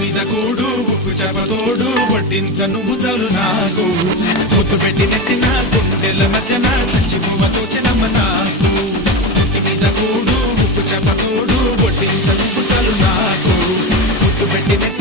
మీద కూడు ఉప్పు చేపతోడు వడ్డించ నువ్వు చాలు నాకు ముద్దు పెట్టి నెట్టిన గుండెల మధ్యన సచ్చిపోవతో చెనమ్మ నాకు ఇంటి మీద కూడు ఉప్పు చేపతోడు వడ్డించ నువ్వు చాలు నాకు ముద్దు పెట్టి నెట్టిన